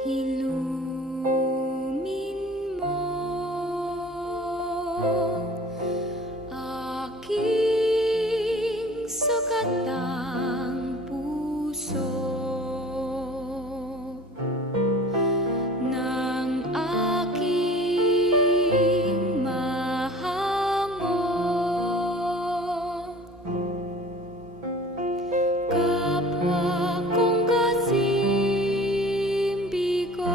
Ilumin mo aking sukatang puso ng aking mahango, kapwa kong kasimbi ko,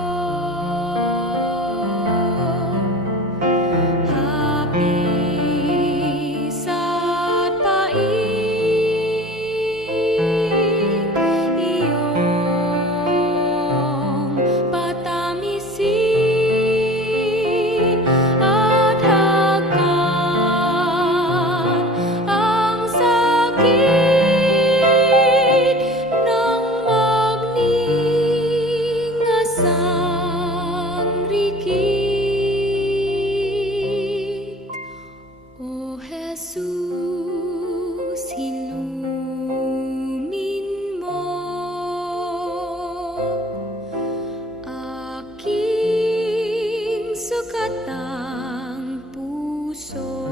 hapis at paig, iyong patamisin at hagkan ang sakit ng magningasang rikit. O Jesus, ilumin mo aking sukatang puso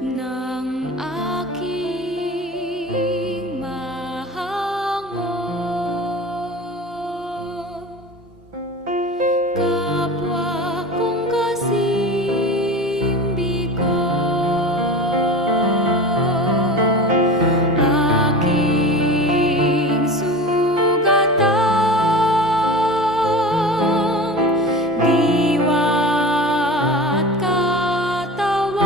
ng aking mahango, kapwa kong kasimbi ko, aking sugatang diwa't katawan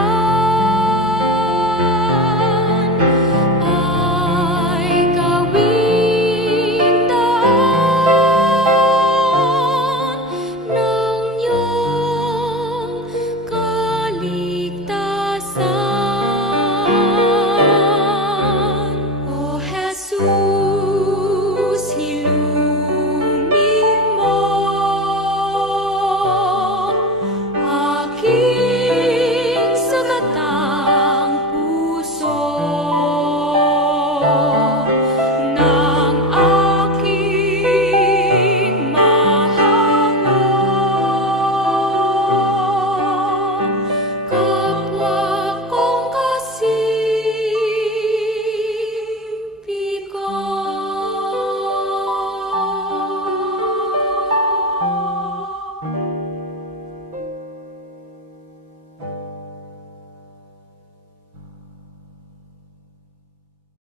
ay gawing daan ng iyong kaligtasan. O Jesus,